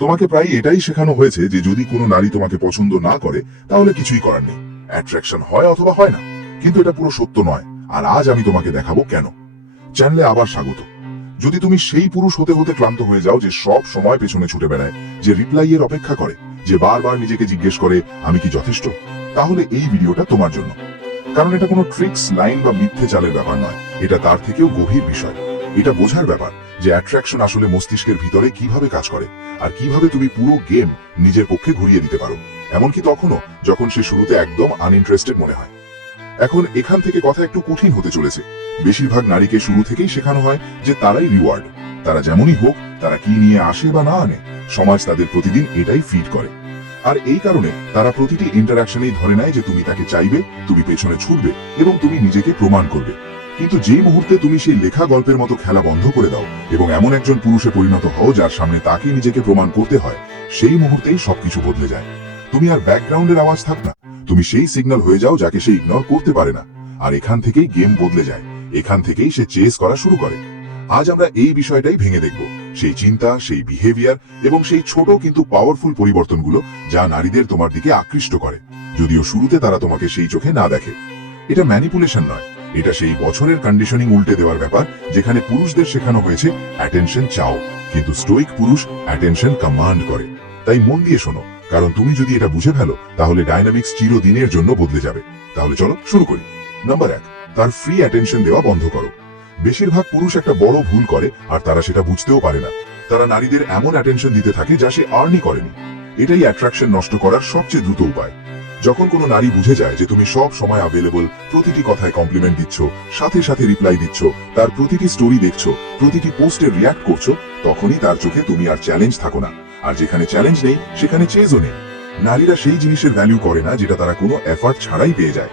তোমাকে প্রায় এটাই শেখানো হয়েছে যে যদি কোনো নারী তোমাকে পছন্দ না করে তাহলে কিছুই করার নেই, অ্যাট্রাকশন হয় অথবা হয় না। কিন্তু এটা পুরো সত্য নয়, আর আজ আমি তোমাকে দেখাবো কেন। চ্যানেলে আবার স্বাগত। যদি তুমি সেই পুরুষ হতে হতে ক্লান্ত হয়ে যাও যে সব সময় পেছনে ছুটে বেড়ায়, যে রিপ্লাই এর অপেক্ষা করে, যে বারবার নিজেকে জিজ্ঞেস করে আমি কি যথেষ্ট, তাহলে এই ভিডিওটা তোমার জন্য। কারণ এটা কোনো ট্রিক্স, লাইন বা মিথ্যে চালের ব্যাপার নয়, এটা তার থেকেও গভীর বিষয়। এটা বোঝার ব্যাপার যে অ্যাট্রাকশন আসলে মস্তিষ্কের ভিতরে কিভাবে কাজ করে, আর কিভাবে তুমি পুরো গেম নিজের পক্ষে ঘুরিয়ে দিতে পারো, এমনকি তখনও যখন সে শুরুতে একদম আনইন্টারেস্টেড মনে হয়। এখন এখান থেকে কথা একটু কঠিন হতে চলেছে। বেশিরভাগ নারীকে শুরু থেকেই শেখানো হয় যে তারাই রিওয়ার্ড, তারা যেমনই হোক, তারা কি নিয়ে আসে বা না আনে, সমাজ তাদের প্রতিদিন এটাই ফিড করে। আর এই কারণে তারা প্রতিটি ইন্টারাকশনেই ধরে নেয় যে তুমি তাকে চাইবে, তুমি পেছনে ছুটবে এবং তুমি নিজেকে প্রমাণ করবে। কিন্তু যেই মুহূর্তে তুমি সেই লেখা গল্পের মতো খেলা বন্ধ করে দাও এবং এমন একজন পুরুষে পরিণত হও যার সামনে তাকে নিজেকে প্রমাণ করতে হয়, সেই মুহূর্তেই সবকিছু বদলে যায়। তুমি আর ব্যাকগ্রাউন্ডের আওয়াজ থাক না, তুমি সেই সিগন্যাল হয়ে যাও যাকে সে ইগনোর করতে পারে না। আর এখান থেকেই গেম বদলে যায়, এখান থেকেই সে চেস করা শুরু করে। আজ আমরা এই বিষয়টাই ভেঙে দেখব, সেই চিন্তা, সেই বিহেভিয়ার এবং সেই ছোট কিন্তু পাওয়ারফুল পরিবর্তনগুলো যা নারীদের তোমার দিকে আকৃষ্ট করে, যদিও শুরুতে তারা তোমাকে সেই চোখে না দেখে। এটা ম্যানিপুলেশন নয়, এটা সেই বছরের কন্ডিশনিং উল্টে দেওয়ার ব্যাপার, যেখানে পুরুষদের শেখানো হয়েছে অ্যাটেনশন চাও, কিন্তু স্টোইক পুরুষ অ্যাটেনশন কমান্ড করে। তাই মন দিয়ে শোনো, কারণ তুমি যদি এটা বুঝে ফেলো তাহলে ডাইনামিক্স চিরদিনের জন্য বদলে যাবে। তাহলে চলো শুরু করি। নাম্বার 1, তার ফ্রি অ্যাটেনশন দেওয়া বন্ধ করো। বেশিরভাগ পুরুষ একটা বড় ভুল করে আর তারা সেটা বুঝতেও পারে না। তারা নারীদের এমন অ্যাটেনশন দিতে থাকে যা সে আর্নই করেনি। এটাই অ্যাট্রাকশন নষ্ট করার সবচেয়ে দ্রুত উপায়। যখন কোনো নারী বুঝে যায় যে তুমি সব সময় অ্যাভেলেবল, প্রতিটি কথায় কমপ্লিমেন্ট দিচ্ছ, সাথে সাথে রিপ্লাই দিচ্ছ, তার প্রতিটি স্টোরি দেখছো, প্রতিটি পোস্টে রিয়াক্ট করছো, তখনই তার চোখে তুমি আর চ্যালেঞ্জ থাকো না। আর যেখানে চ্যালেঞ্জ নেই সেখানে চেজও নেই। নারীরা সেই জিনিসের ভ্যালু করে না যেটা তারা কোনো এফার্ট ছাড়াই পেয়ে যায়।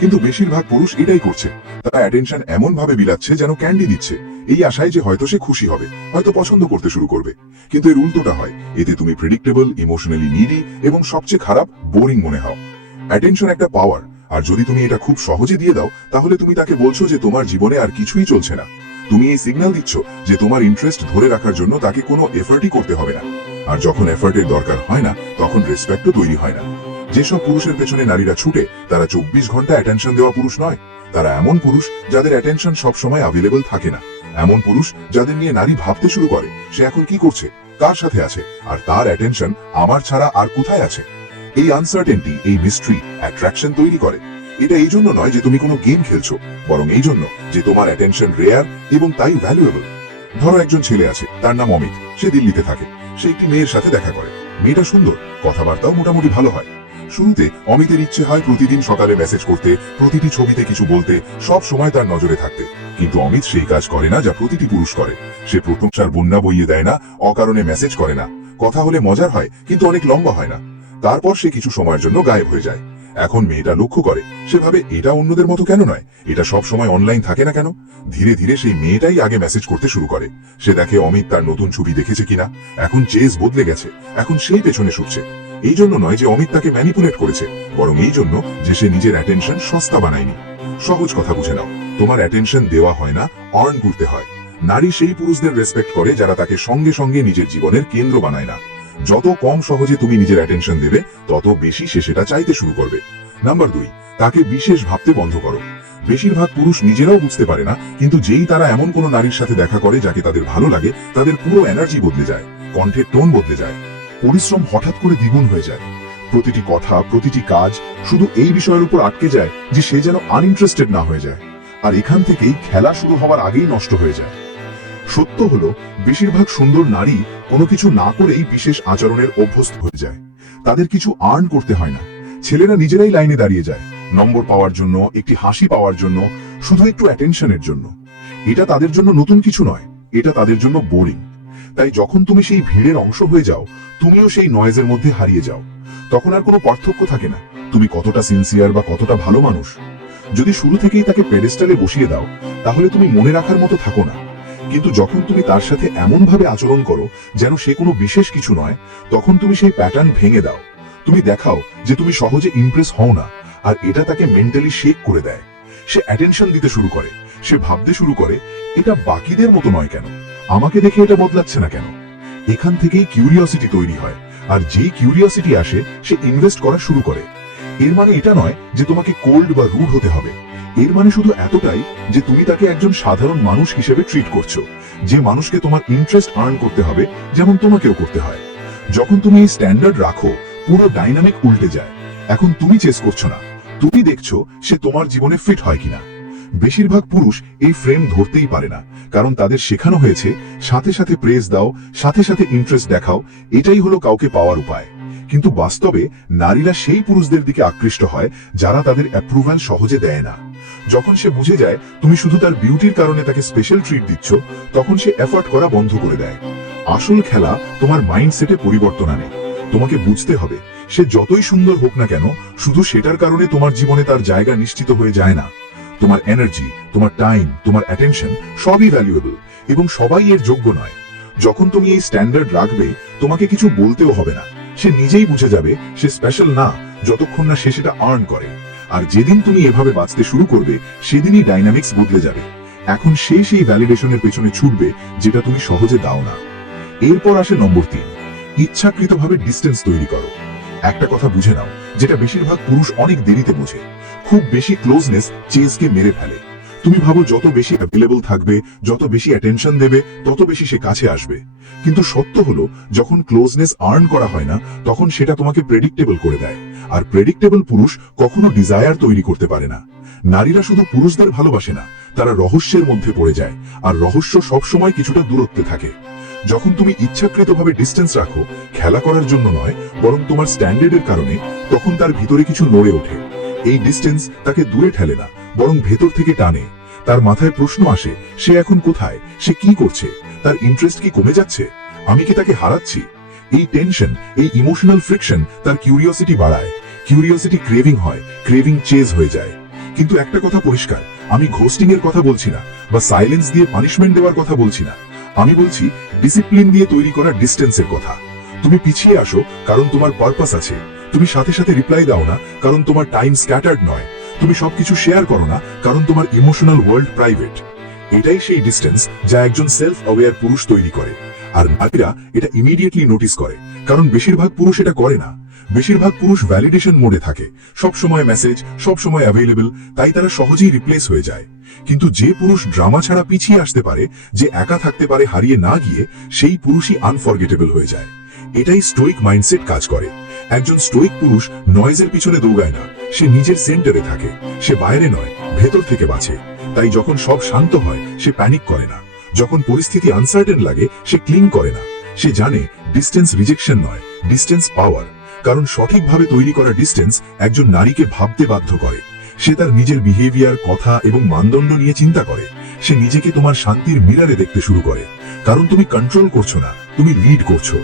কিন্তু বেশিরভাগ পুরুষ এটাই করছে, তারা অ্যাটেনশন এমন ভাবে বিলাচ্ছে যেন ক্যান্ডি দিচ্ছে, এই আশায় যে হয়তো সে খুশি হবে, হয়তো পছন্দ করতে শুরু করবে। কিন্তু এর উল্টোটা হয়, এতে তুমি প্রেডিক্টেবল, ইমোশনালি নিডি এবং সবচেয়ে খারাপ বোরিং মনে হও। অ্যাটেনশন একটা পাওয়ার, আর যদি তুমি এটা খুব সহজে দিয়ে দাও তাহলে তুমি তাকে বলছো যে তোমার জীবনে আর কিছুই চলছে না। তুমি এই সিগন্যাল দিচ্ছ যে তোমার ইন্টারেস্ট ধরে রাখার জন্য তাকে কোনো এফার্টই করতে হবে না। আর যখন এফার্টের দরকার হয় না তখন রেসপেক্টও তৈরি হয় না। যেসব পুরুষের পেছনে নারীরা ছুটে তারা 24 ঘন্টা অ্যাটেনশন দেওয়া পুরুষ নয়, তারা এমন পুরুষ যাদের অ্যাটেনশন সবসময় অ্যাভেলেবল থাকে না। এমন পুরুষ যাদের নিয়ে নারী ভাবতে শুরু করে সে এখন কি করছে, কার সাথে আছে, আর তার অ্যাটেনশন আমার ছাড়া আর কোথায় আছে। এই আনসার্টেনটি, এই মিস্ট্রি অ্যাট্রাকশন তৈরি করে। এটা এই জন্য নয় যে তুমি কোনো গেম খেলছো, বরং এই জন্য যে তোমার অ্যাটেনশন রেয়ার এবং তাই ভ্যালুয়েবল। ধরো একজন ছেলে আছে, তার নাম অমিত, সে দিল্লিতে থাকে। সে একটি মেয়ের সাথে দেখা করে। মেয়েটা সুন্দর, কথাবার্তাও মোটামুটি ভালো হয়। শুরুতে অমিতের ইচ্ছে হয় প্রতিদিন সকালে মেসেজ করতে, প্রতিটি ছবিতে কিছু বলতে, সব সময় তার নজরে থাকতে। কিন্তু অমিত সেই কাজ করে না যা প্রতিটি পুরুষ করে। সে প্রশংসার বন্যা বইয়ে দেয় না, অকারণে মেসেজ করে না। কথা হলে মজার হয় কিন্তু অনেক লম্বা হয় না। তারপর সে কিছু সময়ের জন্য গায়েব হয়ে যায়। এখন মেয়েটা লক্ষ্য করে, সেভাবে এটা অন্যদের মতো কেন নয়, এটা সব সময় অনলাইন থাকে না কেন। ধীরে ধীরে সেই মেয়েটাই আগে মেসেজ করতে শুরু করে। সে দেখে অমিত তার নতুন ছবি দেখেছে কিনা। এখন চেজ বদলে গেছে, এখন সেই পেছনে ছুটছে। এই জন্য নয় যে অমিত তাকে ম্যানিপুলেট করেছে, বরং এই জন্য যে সে নিজের অ্যাটেনশন সস্তা বানায়নি। সহজ কথা বুঝে নাও, তোমার অ্যাটেনশন দেওয়া হয় না, আর্ন করতে হয়। নারী সেই পুরুষদের রেসপেক্ট করে যারা তাকে সঙ্গে সঙ্গে নিজের জীবনের কেন্দ্র বানায় না। যত কম সহজে তুমি নিজের অ্যাটেনশন দেবে তত বেশি সে সেটা চাইতে শুরু করবে। নাম্বার 2, তাকে বিশেষ ভাবতে বন্ধ করো। বেশিরভাগ পুরুষ নিজেরাও বুঝতে পারে না, কিন্তু যেই তারা এমন কোনো নারীর সাথে দেখা করে যাকে তাদের ভালো লাগে, তাদের পুরো এনার্জি বদলে যায়, কণ্ঠের টোন বদলে যায়, পরিশ্রম হঠাৎ করে দ্বিগুণ হয়ে যায়। প্রতিটি কথা, প্রতিটি কাজ শুধু এই বিষয়ের উপর আটকে যায় যে সে যেন আনইন্টারেস্টেড না হয়ে যায়। আর এখান থেকেই খেলা শুরু হওয়ার আগেই নষ্ট হয়ে যায়। সত্য হলো, বেশিরভাগ সুন্দর নারী কোনো কিছু না করেই বিশেষ আচরণের অভ্যস্ত হয়ে যায়। তাদের কিছু আর্ন করতে হয় না। ছেলেরা নিজেরাই লাইনে দাঁড়িয়ে যায়, নম্বর পাওয়ার জন্য, একটি হাসি পাওয়ার জন্য, শুধু একটু অ্যাটেনশনের জন্য। এটা তাদের জন্য নতুন কিছু নয়, এটা তাদের জন্য বোরিং। তাই যখন তুমি সেই ভিড়ের অংশ হয়ে যাও, তুমিও সেই নয়েজের মধ্যে হারিয়ে যাও। তখন আর কোনো পার্থক্য থাকে না তুমি কতটা সিনসিয়ার বা কতটা ভালো মানুষ। যদি শুরু থেকেই তাকে পেডেস্টালে বসিয়ে দাও তাহলে তুমি মনে রাখার মতো থাকো না। কিন্তু যখন তুমি তার সাথে এমন ভাবে আচরণ করো যেন সে কোনো বিশেষ কিছু নয়, তখন তুমি সেই প্যাটার্ন ভেঙে দাও। তুমি দেখাও যে তুমি সহজে ইমপ্রেস হও না, আর এটা তাকে মেন্টালি শেক করে দেয়। সে অ্যাটেনশন দিতে শুরু করে, সে ভাবতে শুরু করে এটা বাকিদের মতো নয় কেন, আমাকে দেখে এটা বদলাচ্ছে না কেন। এখান থেকেই কিউরিওসিটি তৈরি হয়, আর যেই কিউরিওসিটি আসে সে ইনভেস্ট করা শুরু করে। এর মানে এটা নয় যে তোমাকে কোল্ড বা রুড হতে হবে, এর মানে শুধু এতটাই যে তুমি তাকে একজন সাধারণ মানুষ হিসেবে ট্রিট করছো, যে মানুষকে তোমার ইন্টারেস্ট আর্ন করতে হবে যেমন তোমাকেও করতে হয়। যখন তুমি এই স্ট্যান্ডার্ড রাখো, পুরো ডাইনামিক উল্টে যায়। এখন তুমি চেস করছো না, তুমি দেখছো সে তোমার জীবনে ফিট হয় কিনা। বেশিরভাগ পুরুষ এই ফ্রেম ধরতেই পারে না, কারণ তাদের শেখানো হয়েছে সাথে সাথে প্রেজ দাও, সাথে সাথে ইন্টারেস্ট দেখাও, এটাই হলো কাউকে পাওয়ার উপায়। কিন্তু বাস্তবে নারীরা সেই পুরুষদের দিকে আকৃষ্ট হয় যারা তাদের অ্যাপ্রুভাল সহজে দেয় না। যখন সে বুঝে যায় তুমি শুধু তার বিউটির কারণে তাকে স্পেশাল ট্রিট দিচ্ছ, তখন সে এফর্ট করা বন্ধ করে দেয়। আসল খেলা তোমার মাইন্ডসেটে পরিবর্তন আনে। তোমাকে বুঝতে হবে সে যতই সুন্দর হোক না কেন, শুধু সেটার কারণে তোমার জীবনে তার জায়গা নিশ্চিত হয়ে যায় না। তোমার এনার্জি, তোমার টাইম, তোমার অ্যাটেনশন সবই ভ্যালুয়েবল, এবং সবাই এর যোগ্য নয়। যখন তুমি এই স্ট্যান্ডার্ড রাখবে, তোমাকে কিছু বলতেও হবে না, সে নিজেই বুঝে যাবে সে স্পেশাল না, যতক্ষণ না সে সেটা আর্ন করে। আর যেদিন তুমি এভাবে বাঁচতে শুরু করবে, সেদিনই ডাইনামিক্স বদলে যাবে। এখন সে সেই ভ্যালিডেশনের পেছনে ছুটবে যেটা তুমি সহজে দাও না। এরপর আসে নম্বর 3, ইচ্ছাকৃতভাবে ডিস্টেন্স তৈরি করো। একটা কথা বুঝে নাও, যেটা বেশিরভাগ পুরুষ অনেক দেরিতে বোঝে, খুব বেশি ক্লোজনেস চেজকে মেরে ফেলে। তুমি ভাবো যত বেশি অ্যাভেলেবল থাকবে, যত বেশি অ্যাটেনশন দেবে, তত বেশি সে কাছে আসবে। কিন্তু সত্য হলো, যখন ক্লোজনেস আর্ন করা হয় না, তখন সেটা তোমাকে প্রেডিক্টেবল করে দেয়। আর প্রেডিক্টেবল পুরুষ কখনো ডিজায়ার তৈরি করতে পারে না। নারীরা শুধু পুরুষদের ভালোবাসে না, তারা রহস্যের মধ্যে পড়ে যায়, আর রহস্য সবসময় কিছুটা দূরত্বে থাকে। যখন তুমি ইচ্ছাকৃতভাবে ডিস্টেন্স রাখো, খেলা করার জন্য নয় বরং তোমার স্ট্যান্ডার্ডের কারণে, তখন তার ভিতরে কিছু নড়ে ওঠে। এই ডিস্টেন্স তাকে দূরে ঠেলে না, বরং ভেতর থেকে টানে। তার মাথায় প্রশ্ন আসে, সে এখন কোথায়, সে কি করছে, তার ইন্টারেস্ট কি কমে যাচ্ছে, আমি কি তাকে হারাচ্ছি? এই টেনশন, এই ইমোশনাল ফ্রিকশন তার কিউরিওসিটি বাড়ায়। কিউরিওসিটি ক্রেভিং হয়, ক্রেভিং চেজ হয়ে যায়। কিন্তু একটা কথা পরিষ্কার, আমি ঘোস্টিং এর কথা বলছি না, বা সাইলেন্স দিয়ে পানিশমেন্ট দেওয়ার কথা বলছি না। আমি বলছি ডিসিপ্লিন দিয়ে তৈরি করা ডিস্টেন্সের কথা। তুমি পিছিয়ে আসো কারণ তোমার পারপাস আছে। তুমি সাথে সাথে রিপ্লাই দাও না কারণ তোমার টাইম স্ক্যাটার্ড নয়। তুমি সবকিছু শেয়ার করো না কারণ তোমার ইমোশনাল ওয়ার্ল্ড প্রাইভেট। এটাই সেই ডিস্টেন্স যা একজন সেলফ অ্যাওয়্যার পুরুষ তৈরি করে। আর নারীরা এটা ইমিডিয়েটলি নোটিস করে, কারণ বেশিরভাগ পুরুষ এটা করে না। বেশিরভাগ পুরুষ ভ্যালিডেশন মোডে থাকে, সব সময় মেসেজ, সব সময় অ্যাভেলেবল, তাই তারা সহজেই রিপ্লেস হয়ে যায়। কিন্তু যে পুরুষ ড্রামা ছাড়া পিছিয়ে আসতে পারে, যে একা থাকতে পারে হারিয়ে না গিয়ে, সেই পুরুষই আনফরগেটেবল হয়ে যায়। এটাই স্টোইক মাইন্ডসেট কাজ করে। একজন স্টোইক পুরুষ নয়েজের পিছনে দৌড়ায় না, সে নিজের সেন্টারে থাকে। সে বাইরে নয়, ভেতর থেকে বাঁচে। তাই যখন সব শান্ত হয়, সে প্যানিক করে না। যখন পরিস্থিতি আনসার্টেন লাগে, সে ক্লিং করে না। সে জানে ডিস্টেন্স রিজেকশন নয়, ডিস্টেন্স পাওয়ার। কারণ সঠিকভাবে তৈরি করা ডিস্টেন্স একজন নারীকে ভাবতে বাধ্য করে। সে তার নিজের বিহেভিয়ার, কথা এবং মানদণ্ড নিয়ে চিন্তা করে। সে নিজেকে তোমার শান্তির মিরারে দেখতে শুরু করে। কারণ তুমি কন্ট্রোল করছো না, তুমি লিড করছো।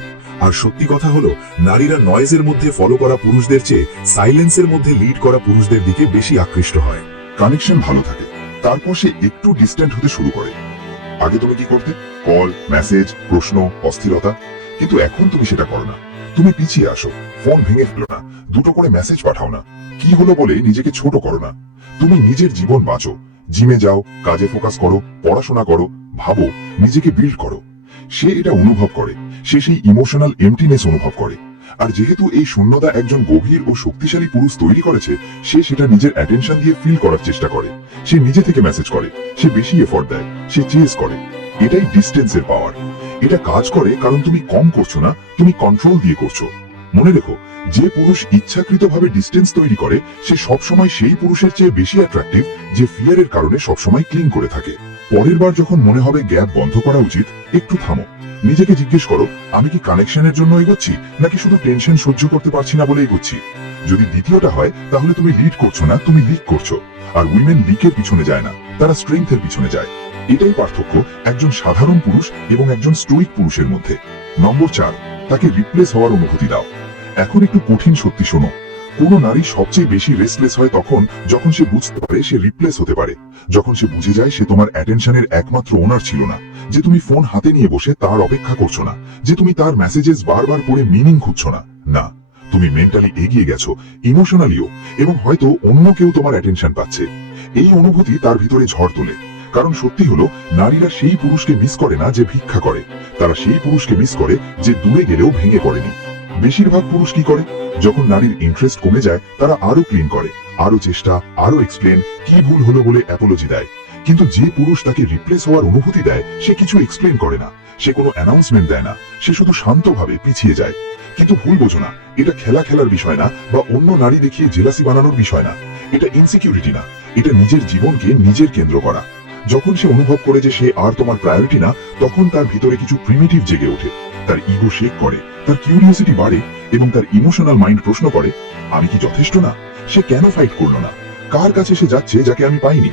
আর সত্যি কথা হলো, নারীরা নয়েজের মধ্যে ফলো করা পুরুষদের চেয়ে সাইলেন্সের মধ্যে লিড করা পুরুষদের দিকে বেশি আকৃষ্ট হয়। কানেকশন ভালো থাকে, তারপর সে একটু ডিস্ট্যান্ট হতে শুরু করে। আগে তুমি কি করতে? কল, মেসেজ, প্রশ্ন, অস্থিরতা। কিন্তু এখন তুমি সেটা করো না। তুমি পিছিয়ে আসো, ফোন ভেঙে ফেলো না, দুটো করে মেসেজ পাঠাও না, কি হলো বলে নিজেকে ছোট করো না। তুমি নিজের জীবন বাঁচো, জিমে যাও, কাজে ফোকাস করো, পড়াশোনা করো, ভাবো, নিজেকে বিল্ড করো। সে এটা অনুভব করে, সে সেই ইমোশনাল এমটিনেস অনুভব করে। আর যেহেতু এই শূন্যতা একজন গভীর ও শক্তিশালী পুরুষ তৈরি করেছে, সে সেটা নিজের অ্যাটেনশন দিয়ে ফিল করার চেষ্টা করে। সে নিজে থেকে মেসেজ করে, সে বেশি এফোর্ট দেয়, সে চেজ করে। এটাই ডিস্টেন্সের পাওয়ার। এটা কাজ করে কারণ তুমি কম করছো না, তুমি কন্ট্রোল দিয়ে করছো। মনে রেখো, যে পুরুষ ইচ্ছাকৃতভাবে ডিস্টেন্স তৈরি করে, সে সবসময় সেই পুরুষের চেয়ে বেশি অ্যাট্রাক্টিভ যে ফিয়ারের কারণে সবসময় ক্লিং করে থাকে। পরের বার যখন মনে হবে গ্যাপ বন্ধ করা উচিত, একটু থামো, নিজেকে জিজ্ঞেস করো, আমি কি কানেকশনের জন্য এগোচ্ছি, নাকি শুধু টেনশন সহ্য করতে পারছি না বলে এগোচ্ছি? যদি দ্বিতীয়টা হয়, তাহলে তুমি লিড করছো না, তুমি লিক করছো। আর উইমেন লিকের পিছনে যায় না, তারা স্ট্রেংথের পিছনে যায়। এটাই পার্থক্য একজন সাধারণ পুরুষ এবং একজন স্টোইক পুরুষের মধ্যে। নম্বর 4, তাকে রিপ্লেস হওয়ার অনুমতি দাও। এখন একটু কঠিন সত্যি শোনো, কোন নারী সবচেয়ে বেশি রেস্টলেস হয় তখন যখন সে বুঝতে পারে সে রিপ্লেস হতে পারে। যখন সে বুঝে যায় সে তোমার অ্যাটেনশনের একমাত্র ওনার ছিল না, যে তুমি ফোন হাতে নিয়ে বসে তার অপেক্ষা করছো না, যে তুমি তার মেসেজেস বারবার পড়ে মিনিং খুঁজছো না। না, তুমি মেন্টালি এগিয়ে গেছো, ইমোশনালিও, এবং হয়তো অন্য কেউ তোমার অ্যাটেনশন পাচ্ছে। এই অনুভূতি তার ভিতরে ঝড় তোলে। কারণ সত্যি হলো নারীরা সেই পুরুষকে মিস করে না যে ভিক্ষা করে, তারা সেই পুরুষকে মিস করে যে দূরে গেলেও ভেঙে পড়েনি। বেশিরভাগ পুরুষ কি করে, যখন নারীর ইন্টারেস্ট কমে যায় তারা আরো ক্লিন করে, আরো চেষ্টা, আরো এক্সপ্লেন, কি ভুল হলো বলে অ্যাপোলজি দেয়। কিন্তু যে পুরুষ তাকে রিপ্লেস হওয়ার অনুভূতি দেয় সে কিছু এক্সপ্লেন করে না, সে কোনো অ্যানাউন্সমেন্ট দেয় না, সে শুধু শান্তভাবে পিছিয়ে যায়। কিন্তু ভুল বোঝো না, এটা খেলার বিষয় না বা অন্য নারী দেখিয়ে জেলাসি বানানোর বিষয় না, এটা ইনসিকিউরিটি না, এটা নিজের জীবনকে নিজের কেন্দ্র করা। যখন সে অনুভব করে যে সে আর তোমার প্রায়োরিটি না, তখন তার ভিতরে কিছু প্রিমিটিভ জেগে ওঠে, তার ইগো শেক করে, তার কিউরিওসিটি বাড়ে এবং তার ইমোশনাল মাইন্ড প্রশ্ন করে, আমি কি যথেষ্ট না? সে কেন ফাইট করলো না? কার কাছে সে যাচ্ছে যাকে আমি পাইনি?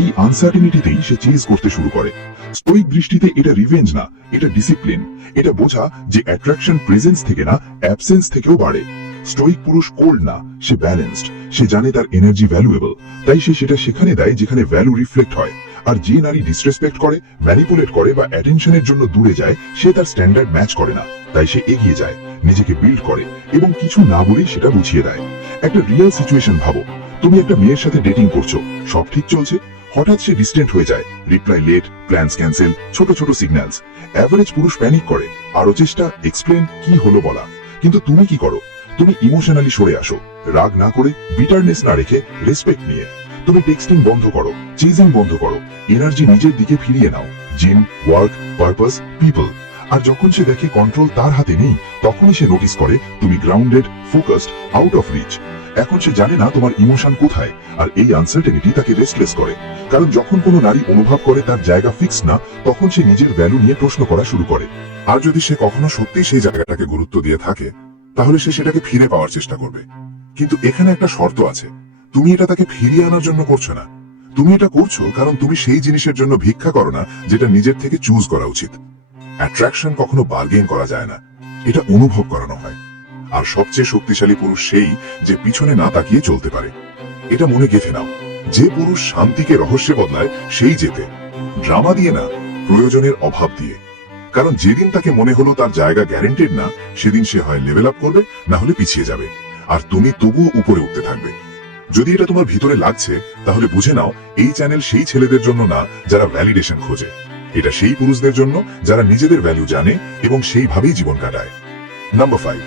এই আনসার্টিনিটিতেই সে চেজ করতে শুরু করে। স্টোইক দৃষ্টিতে এটা রিভেঞ্জ না, এটা ডিসিপ্লিন, এটা বোঝা যে অ্যাট্রাকশন প্রেজেন্স থেকে না, অ্যাবসেন্স থেকেও বাড়ে। স্টোইক পুরুষ কোল্ড না, সে ব্যালেন্সড, সে জানে তার এনার্জি ভ্যালুয়েবল, তাই সে সেটা সেখানে দেয় যেখানে ভ্যালু রিফ্লেক্ট হয়। আর যে নারী ডিসরেসপেক্ট করে, ম্যানিপুলেট করে বা অ্যাটেনশনের জন্য দূরে যায়, সে তার স্ট্যান্ডার্ড ম্যাচ করে না, তাই সে এগিয়ে যায়, নিজেকে বিল্ড করে এবং কিছু না বলেই সেটা বুঝিয়ে দেয়। একটা রিয়েল সিচুয়েশন ভাবো, তুমি একটা মেয়ের সাথে ডেটিং করছো, সব ঠিক চলছে, হঠাৎ সে ডিস্টেন্ট হয়ে যায়, রিপ্লাই লেট, প্ল্যানস ক্যান্সেল, ছোট ছোট সিগন্যালস। অ্যাভারেজ পুরুষ প্যানিক করে, আরো চেষ্টা, এক্সপ্লেন, কি হলো বলা। কিন্তু তুমি কি করো? তুমি ইমোশনালি সরে আসো, রাগ না করে, বিটারনেস না রেখে, রেসপেক্ট নিয়ে। তুমি টেক্সটিং বন্ধ করো, চেজিং বন্ধ করো, এনার্জি নিজের দিকে ফিরিয়ে নাও, জিম, ওয়ার্ক, পারপাস, পিপল। আর যখন সে দেখে কন্ট্রোল তার হাতে নেই, তখনই সে নোটিস করে তুমি grounded, focused, out of reach. এখন সে জানে না তোমার ইমোশন কোথায়, আর এই আনসার্টেনিটি তাকে রেস্টলেস করে। কারণ যখন কোনো নারী অনুভব করে তার জায়গা ফিক্স না, তখন সে নিজের ভ্যালু নিয়ে প্রশ্ন করা শুরু করে। আর যদি সে কখনো সত্যি সেই জায়গাটাকে গুরুত্ব দিয়ে থাকে, তাহলে সে সেটাকে ফিরে পাওয়ার চেষ্টা করবে। কিন্তু এখানে একটা শর্ত আছে, তুমি এটা তাকে ফিরিয়ে আনার জন্য করছো না, তুমি এটা করছো কারণ তুমি সেই জিনিসের জন্য ভিক্ষা করো না যেটা নিজের থেকে চুজ করা উচিত। অ্যাট্রাকশন কখনো বার্গেন করা যায় না, এটা অনুভব করানো হয়। আর সবচেয়ে শক্তিশালী পুরুষ সেই যে পিছনে না তাকিয়ে চলতে পারে। এটা মনে গেঁথে নাও, যে পুরুষ শান্তিকে রহস্যে বদলায় সেই জেতে, ড্রামা দিয়ে না, প্রয়োজনের অভাব দিয়ে। কারণ যেদিন তাকে মনে হলো তার জায়গা গ্যারেন্টেড না, সেদিন সে হয় লেভেল আপ করবে, না হলে পিছিয়ে যাবে, আর তুমি তবুও উপরে উঠতে থাকবে। যদি এটা তোমার ভিতরে লাগছে, তাহলে বুঝে নাও এই চ্যানেল সেই ছেলেদের জন্য না যারা ভ্যালিডেশন খোঁজে, এটা সেই পুরুষদের জন্য যারা নিজেদের ভ্যালু জানে এবং সেইভাবেই জীবন কাটায়। নাম্বার 5,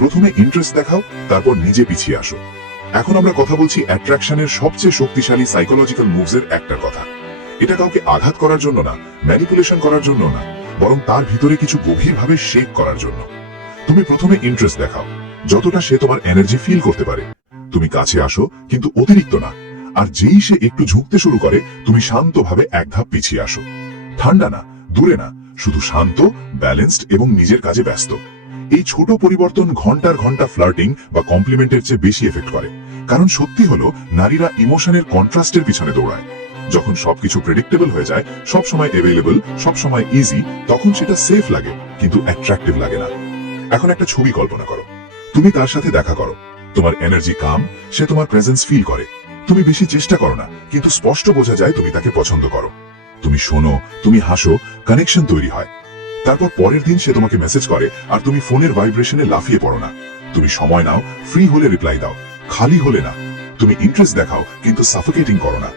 প্রথমে ইন্টারেস্ট দেখাও, তারপর নিজে পিছিয়ে আসো। এখন আমরা কথা বলছি অ্যাট্রাকশনের সবচেয়ে শক্তিশালী সাইকোলজিক্যাল মুভসের একটার কথা। এটা কাউকে আঘাত করার জন্য না, ম্যানিপুলেশন করার জন্য না, বরং তার ভিতরে কিছু গভীরভাবে শেক করার জন্য। তুমি প্রথমে ইন্টারেস্ট দেখাও, যতটা সে তোমার এনার্জি ফিল করতে পারে। তুমি কাছে আসো, কিন্তু অতিরিক্ত না। আর যেই সে একটু ঝুঁকতে শুরু করে, তুমি শান্তভাবে এক ধাপ পিছিয়ে আসো। ঠান্ডা না, দূরে না, শুধু শান্ত, ব্যালেন্সড এবং নিজের কাজে ব্যস্ত। এই ছোট পরিবর্তন ঘন্টার ঘন্টা ফ্লার্টিং বা কমপ্লিমেন্টের চেয়ে বেশি এফেক্ট করে। কারণ সত্যি হলো নারীরা ইমোশনের কন্ট্রাস্টের পিছনে দৌড়ায়। যখন সবকিছু প্রেডিক্টেবল হয়ে যায়, সব সময় অ্যাভেলেবল, সব সময় ইজি, তখন সেটা সেফ লাগে, কিন্তু অ্যাট্রাকটিভ লাগে না। এখন একটা ছবি কল্পনা করো, তুমি তার সাথে দেখা করো, তোমার এনার্জি কাম, সে তোমার প্রেজেন্স ফিল করে। তুমি বেশি চেষ্টা করো না, কিন্তু স্পষ্ট বোঝা যায় তুমি তাকে পছন্দ করো। তুমি শোনো, তুমি হাসো, কানেকশন তৈরি হয়। তারপর পরের দিন সে তোমাকে মেসেজ করে, আর তুমি ফোনের ভাইব্রেশনে লাফিয়ে পড়ো না। তুমি সময় নাও, ফ্রি হলে রিপ্লাই দাও, খালি হলে না। তুমি ইন্টারেস্ট দেখাও, কিন্তু সাফোকেটিং করো না।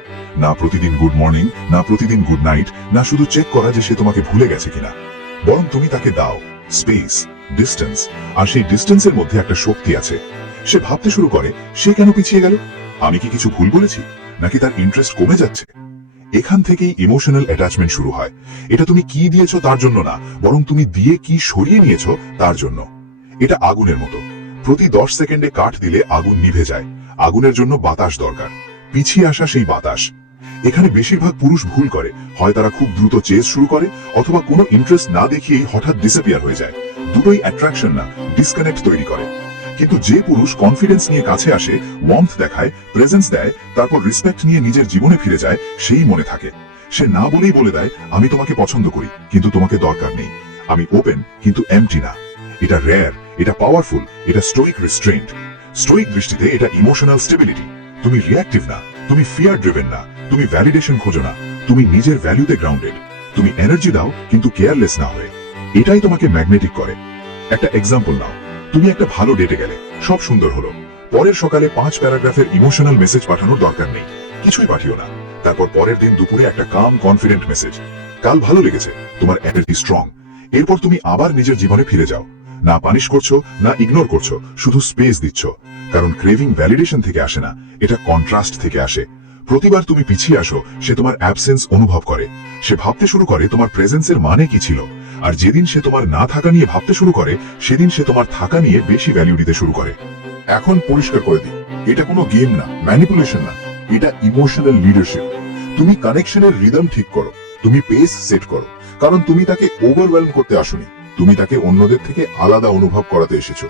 না প্রতিদিন গুড মর্নিং, না প্রতিদিন গুড নাইট, না শুধু চেক করা যে সে তোমাকে ভুলে গেছে কিনা। বরং তুমি তাকে দাও স্পেস, ডিস্টেন্স। আর সেই ডিস্টেন্সের মধ্যে একটা শক্তি আছে। সে ভাবতে শুরু করে, সে কেন পিছিয়ে গেল? আমি কি কিছু ভুল বলেছি, নাকি তার ইন্টারেস্ট কমে যাচ্ছে? এখান থেকেই ইমোশনাল অ্যাটাচমেন্ট শুরু হয়। এটা তুমি কি দিয়েছো তার জন্য না, বরং তুমি দিয়ে কি সরিয়ে নিয়েছো তার জন্য। এটা আগুনের মতো, প্রতি 10 সেকেন্ডে কাঠ দিলে আগুন নিভে যায়। আগুনের জন্য বাতাস দরকার, পিছিয়ে আসা সেই বাতাস। এখানে বেশিরভাগ পুরুষ ভুল করে, হয় তারা খুব দ্রুত চেজ শুরু করে, অথবা কোনো ইন্টারেস্ট না দেখিয়েই হঠাৎ ডিসঅ্যাপিয়ার হয়ে যায়। দুটোই অ্যাট্রাকশন না, ডিসকানেক্ট তৈরি করে। কিন্তু যে পুরুষ কনফিডেন্স নিয়ে কাছে আসে, ওয়ার্মথ দেখায়, প্রেজেন্স দেয়, তারপর রেসপেক্ট নিয়ে নিজের জীবনে ফিরে যায়, সেই মনে থাকে। সে না বলেই বলে দেয়, আমি তোমাকে পছন্দ করি, কিন্তু তোমাকে দরকার নেই। আমি ওপেন, কিন্তু এমটি না। এটা রেয়ার, এটা পাওয়ারফুল, এটা স্টোইক রিস্ট্রেইন্ট। স্টোইক দৃষ্টিতে এটা ইমোশনাল স্টেবিলিটি। তুমি রিঅ্যাক্টিভ না, তুমি ফিয়ার ড্রিভেন না, তুমি ভ্যালিডেশন খোঁজো না, তুমি নিজের ভ্যালুতে গ্রাউন্ডেড। তুমি এনার্জি দাও, কিন্তু কেয়ারলেস না হয়ে। এটাই তোমাকে ম্যাগনেটিক করে। একটা এক্সাম্পল নাও, তুমি একটা ভালো ডেটে গেলে, সব সুন্দর হলো। পরের সকালে 5 প্যারাগ্রাফের ইমোশনাল মেসেজ পাঠানোর দরকার নেই, কিছুই পাঠিও না। তারপর পরের দিন দুপুরে একটা কাম কনফিডেন্ট মেসেজ, কাল ভালো লেগেছে, তোমার এনার্জি স্ট্রং। এরপর তুমি আবার নিজের জীবনে ফিরে যাও, না পানিশ করছো না ইগনোর করছো, শুধু স্পেস দিচ্ছ। কারণ ক্রেভিং ভ্যালিডেশন থেকে আসে না, এটা কন্ট্রাস্ট থেকে আসে। প্রতিবার তুমি পিছিয়ে আসো, সে তোমার অ্যাবসেন্স অনুভব করে, সে ভাবতে শুরু করে তোমার প্রেজেন্সের মানে কি ছিল। আর যেদিন সে তোমার না থাকা নিয়ে ভাবতে শুরু করে, সেদিন সে তোমার থাকা নিয়ে বেশি ভ্যালু দিতে শুরু করে। এখন পরিষ্কার করে দিই, এটা কোনো গেম না, ম্যানিপুলেশন না, এটা ইমোশনাল লিডারশিপ। তুমি কানেকশনের রিদম ঠিক করো, তুমি পেস সেট করো, কারণ তুমি তাকে ওভারওয়েলম করতে আসোনি, তুমি তাকে অন্যদের থেকে আলাদা অনুভব করাতে এসেছো।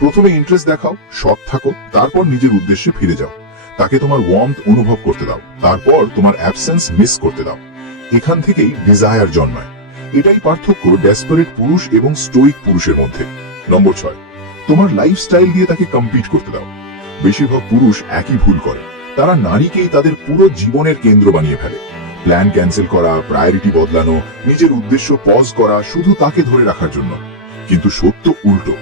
প্রথমে ইন্টারেস্ট দেখাও, সৎ থাকো, তারপর নিজের উদ্দেশ্যে ফিরে যাও। তাকে তোমার ওয়ার্মথ অনুভব করতে দাও, তারপর তোমার অ্যাবসেন্স মিস করতে দাও। এখান থেকেই ডিজায়ার জন্মায়। এটাই পার্থক্য ডেসপারেট পুরুষ এবং স্টোইক পুরুষের মধ্যে। নম্বর 6, তোমার লাইফস্টাইল দিয়ে তাকে কম্পিট করতে দাও। বেশিরভাগ পুরুষ একই ভুল করে, তারা নারীকেই তাদের পুরো জীবনের কেন্দ্র বানিয়ে ফেলে। প্ল্যান ক্যান্সেল করা, প্রায়োরিটি বদলানো, নিজের উদ্দেশ্য পজ করা শুধু তাকে ধরে রাখার জন্য। কিন্তু সত্য উল্টো,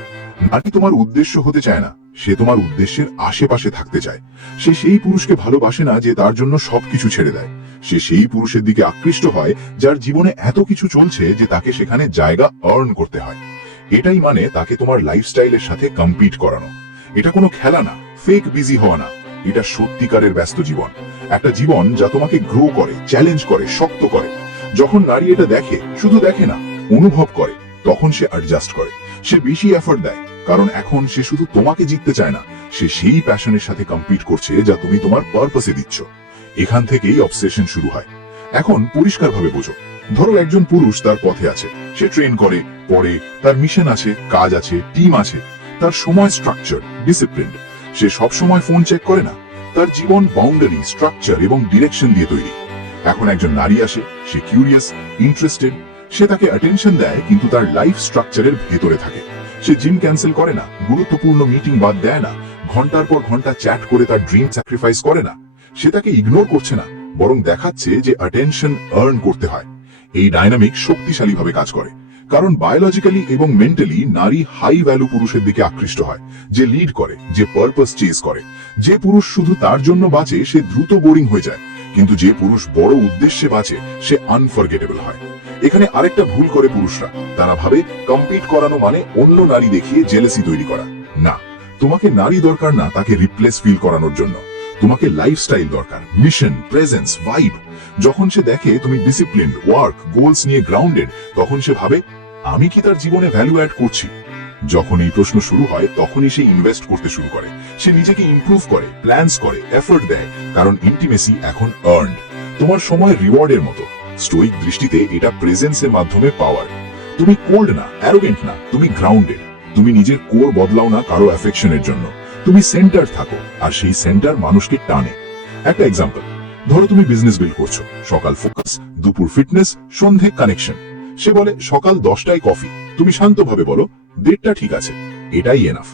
নারী তোমার উদ্দেশ্য হতে চায় না, সে তোমার উদ্দেশ্যের আশেপাশে থাকতে চায়। সে সেই পুরুষকে ভালোবাসে না যে তার জন্য সবকিছু ছেড়ে দেয়। সে সেই পুরুষের দিকে আকৃষ্ট হয় যার জীবনে এত কিছু চলছে যে তাকে সেখানে জায়গা আর্ন করতে হয়। এটাই মানে তাকে তোমার লাইফস্টাইলের সাথে কম্পিট করানো। এটা কোনো খেলা না, ফেক বিজি হওয়া না, এটা সত্যিকারের ব্যস্ত জীবন। একটা জীবন যা তোমাকে গ্রো করে, চ্যালেঞ্জ করে, শক্ত করে। যখন নারী এটা দেখে, শুধু দেখে না, অনুভব করে, তখন সে অ্যাডজাস্ট করে, সে বেশি এফর্ট দেয়। কারণ এখন সে শুধু তোমাকে জিততে চায় না, সে সেই প্যাশনের সাথে কম্পিট করছে যা তুমি তোমার পারপাসে দিচ্ছ। এখান থেকেই অবসেশন শুরু হয়। এখন পরিষ্কারভাবে বোঝো, ধরো একজন পুরুষ তার পথে আছে, সে ট্রেন করে, পড়ে, তার মিশন আছে, কাজ আছে, টিম আছে, তার সময় স্ট্রাকচার, ডিসিপ্লিন। সে সব সময় ফোন চেক করে না, তার জীবন বাউন্ডারি, স্ট্রাকচার এবং ডিরেকশন দিয়ে তৈরি। এখন একজন নারী আসে, সে কিউরিয়াস, ইন্টারেস্টেড, সে তাকে অ্যাটেনশন দেয়, কিন্তু তার লাইফ স্ট্রাকচারের ভেতরে থাকে। সে জিম ক্যান্সেল করে না, গুরুত্বপূর্ণ মিটিং বাদ দেয় না, ঘন্টার পর ঘন্টা চ্যাট করে তার ড্রিম স্যাক্রিফাইস করে না। সে তাকে ইগনোর করছে না, বরং দেখাচ্ছে যে অ্যাটেনশন আর্ন করতে হয়। এই ডাইনামিক শক্তিশালীভাবে কাজ করে, কারণ বায়োলজিক্যালি এবং মেন্টালি নারী হাই ভ্যালু পুরুষের দিকে আকৃষ্ট হয়, যে লিড করে, যে পারপাস চেজ করে। যে পুরুষ শুধু তার জন্য বাঁচে, সে দ্রুত বোরিং হয়ে যায়, কিন্তু যে পুরুষ বড় উদ্দেশ্যে বাঁচে, সে আনফরগেটেবল হয়। এখানে আরেকটা ভুল করে পুরুষরা, তারা ভাবে কম্পিট করানো মানে অন্য নারী দেখিয়ে জেলেসি তৈরি করা। না, তোমাকে নারী দরকার না তাকে রিপ্লেস ফিল করানোর জন্য, তোমাকে লাইফস্টাইল দরকার, মিশন, প্রেজেন্স, ভাইব। যখন সে দেখে তুমি ডিসিপ্লিন, ওয়ার্ক, গোলস নিয়ে গ্রাউন্ডেড, তখন সে ভাবে আমি কি তার জীবনে ভ্যালু অ্যাড করছি। যখন এই প্রশ্ন শুরু হয়, তখনই সে ইনভেস্ট করতে শুরু করে, সে নিজেকে ইমপ্রুভ করে, প্ল্যানস করে, এফোর্ট দেয়, কারণ ইন্টিমেসি এখন আর্নড। তোমার সময় রিওয়ার্ডের মতো। স্টোইক দৃষ্টিতে এটা প্রেজেন্সের মাধ্যমে পাওয়ার। তুমি কোল্ড না, অ্যারোগেন্ট না, তুমি গ্রাউন্ডেড। তুমি নিজের কোর বদলাও না কারো অ্যাফেকশনের জন্য, তুমি সেন্টার থাকো, আর সেই সেন্টার মানুষকে টানে। একটা এক্সাম্পল, ধরো তুমি বিজনেস বিল্ড করছো, সকাল ফোকাস, দুপুর ফিটনেস, সন্ধে কানেকশন। সে বলে সকাল 10টায় কফি, তুমি শান্তভাবে বলো 1:30টা ঠিক আছে, এটাই এনাফ।